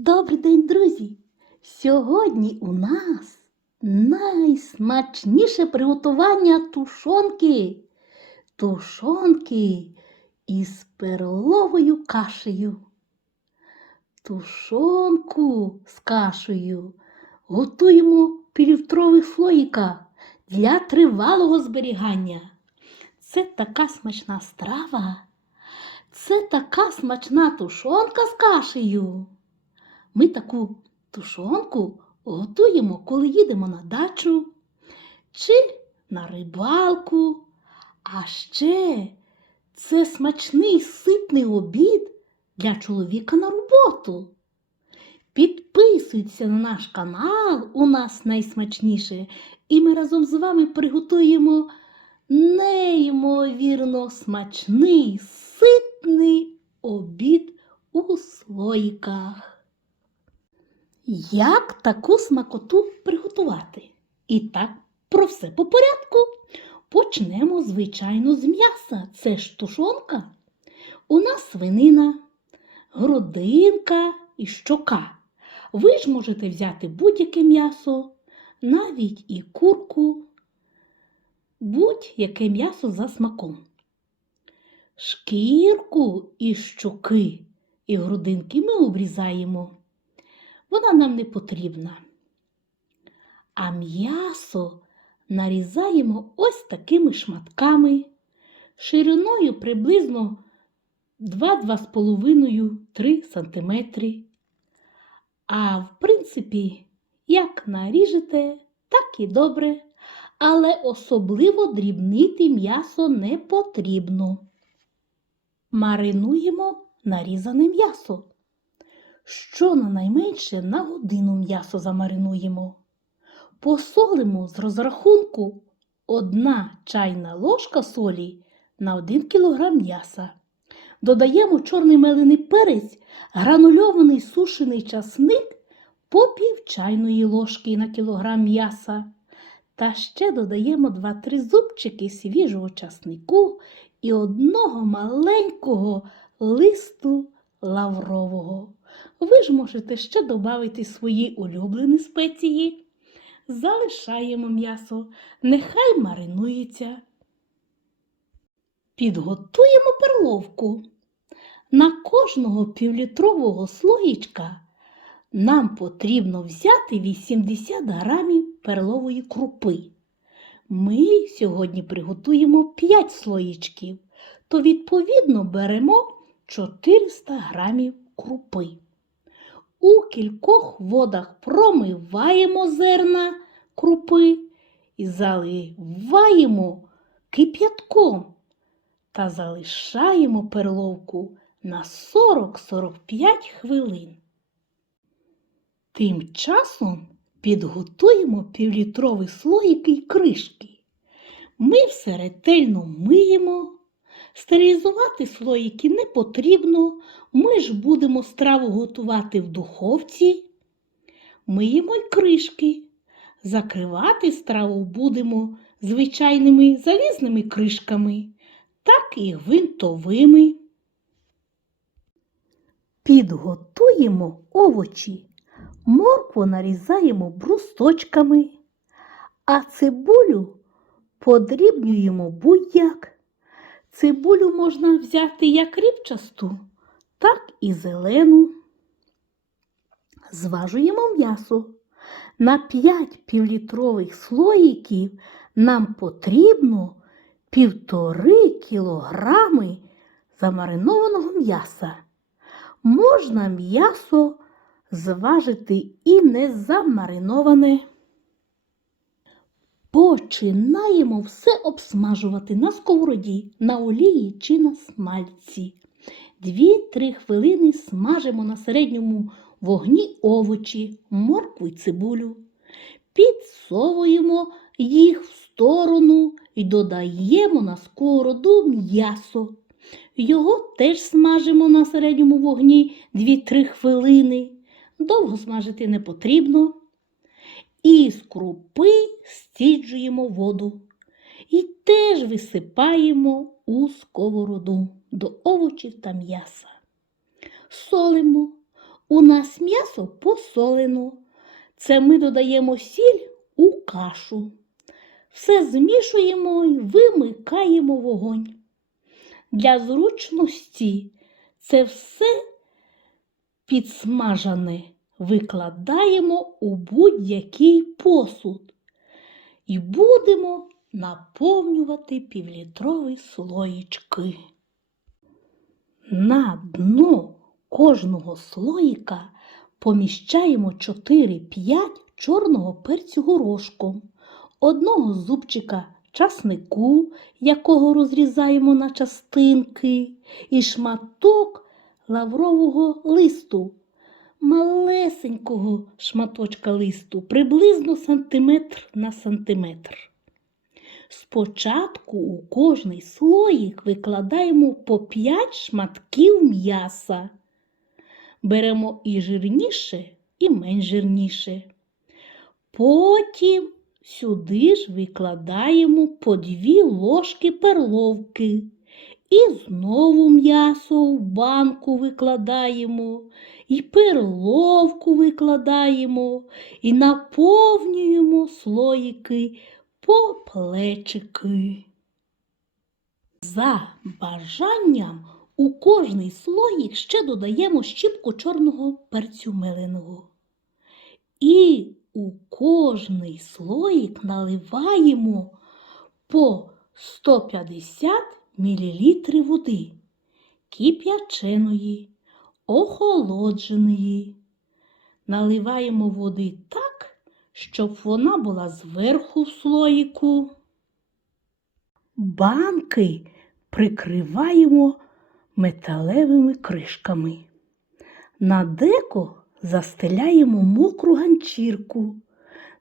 Добрий день, друзі! Сьогодні у нас найсмачніше приготування тушонки. Тушонки із перловою кашею. Тушонку з кашею готуємо в півлітрових слоїках для тривалого зберігання. Це така смачна страва. Це така смачна тушонка з кашею. Ми таку тушонку готуємо, коли їдемо на дачу чи на рибалку. А ще це смачний ситний обід для чоловіка на роботу. Підписуйтеся на наш канал, у нас найсмачніше, і ми разом з вами приготуємо неймовірно смачний, ситний обід у слоїках. Як таку смакоту приготувати? І так, про все по порядку. Почнемо, звичайно, з м'яса. Це ж тушонка. У нас свинина, грудинка і щока. Ви ж можете взяти будь-яке м'ясо, навіть і курку, будь-яке м'ясо за смаком. Шкірку і щоки і грудинки ми обрізаємо. Вона нам не потрібна. А м'ясо нарізаємо ось такими шматками, шириною приблизно 2-2,5-3 см. А в принципі, як наріжете, так і добре, але особливо дрібнити м'ясо не потрібно. Маринуємо нарізане м'ясо. Щонайменше на годину м'ясо замаринуємо. Посолимо з розрахунку 1 чайна ложка солі на 1 кг м'яса. Додаємо чорний мелений перець, гранульований сушений часник по пів чайної ложки на кілограм м'яса. Та ще додаємо 2-3 зубчики свіжого часнику і одного маленького листу лаврового. Ви ж можете ще додати свої улюблені спеції. Залишаємо м'ясо, нехай маринується. Підготуємо перловку. На кожного півлітрового слоїчка нам потрібно взяти 80 грамів перлової крупи. Ми сьогодні приготуємо 5 слоїчків, то відповідно беремо 400 грамів крупи. У кількох водах промиваємо зерна крупи і заливаємо кип'ятком та залишаємо перловку на 40-45 хвилин. Тим часом підготуємо півлітрові слоїки й кришки. Ми все ретельно миємо. Стерилізувати слоїки не потрібно, ми ж будемо страву готувати в духовці. Миємо й кришки. Закривати страву будемо звичайними залізними кришками, так і гвинтовими. Підготуємо овочі. Моркву нарізаємо брусточками, а цибулю подрібнюємо будь-як. Цибулю можна взяти як рібчасту, так і зелену. Зважуємо м'ясо. На 5 півлітрових слоїків нам потрібно півтори кілограми замаринованого м'яса. Можна м'ясо зважити і не замариноване. Починаємо все обсмажувати на сковороді, на олії чи на смальці. 2-3 хвилини смажимо на середньому вогні овочі, моркву й цибулю. Підсовуємо їх в сторону і додаємо на сковороду м'ясо. Його теж смажимо на середньому вогні 2-3 хвилини. Довго смажити не потрібно. І з крупи стіджуємо воду. І теж висипаємо у сковороду до овочів та м'яса. Солимо, У нас м'ясо посолено. Це ми додаємо сіль у кашу. Все змішуємо і вимикаємо вогонь. Для зручності це все підсмажане викладаємо у будь-який посуд і будемо наповнювати півлітрові слоїчки. На дно кожного слоїка поміщаємо 4-5 чорного перцю горошком, одного зубчика часнику, якого розрізаємо на частинки, і шматок лаврового листу, малесенького шматочка листу, приблизно сантиметр на сантиметр. Спочатку у кожний слоїк викладаємо по 5 шматків м'яса. Беремо і жирніше, і менш жирніше. Потім сюди ж викладаємо по 2 ложки перловки. І знову м'ясо в банку викладаємо, і перловку викладаємо, і наповнюємо слоїки по плечики. За бажанням у кожний слоїк ще додаємо щіпку чорного перцю меленого. І у кожний слоїк наливаємо по 150 мл води кип'яченої, охолодженої. Наливаємо води так, щоб вона була зверху в слоїку. Банки прикриваємо металевими кришками. На деко застеляємо мокру ганчірку.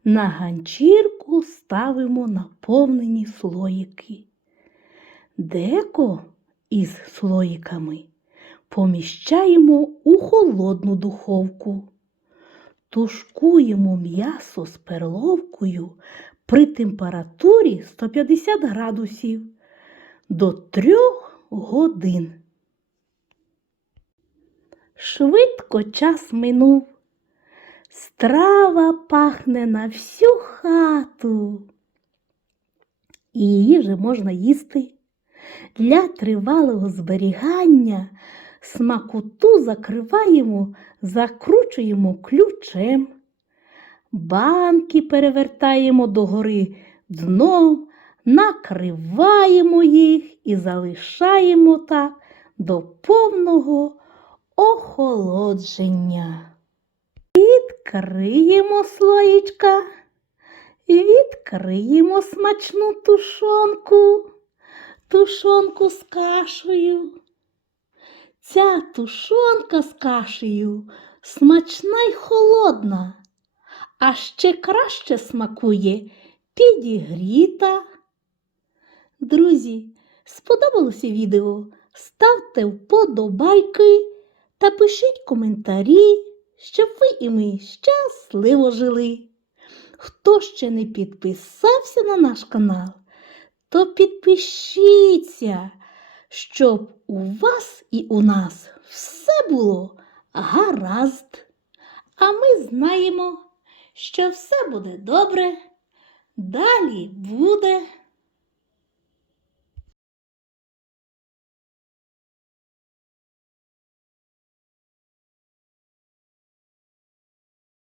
На ганчірку ставимо наповнені слоїки. Деко із слоїками поміщаємо у холодну духовку. Тушкуємо м'ясо з перловкою при температурі 150 градусів до 3 годин. Швидко час минув. Страва пахне на всю хату. І її вже можна їсти. Для тривалого зберігання смакоту закриваємо, закручуємо ключем. Банки перевертаємо догори дном, накриваємо їх і залишаємо так до повного охолодження. Відкриємо слоїчка, відкриємо смачну тушонку, тушонку з кашею. Ця тушонка з кашею смачна й холодна, а ще краще смакує підігріта. Друзі, сподобалося відео? Ставте вподобайки та пишіть коментарі, щоб ви і ми щасливо жили. Хто ще не підписався на наш канал, то підпишіться, щоб у вас і у нас все було гаразд. А ми знаємо, що все буде добре. Далі буде.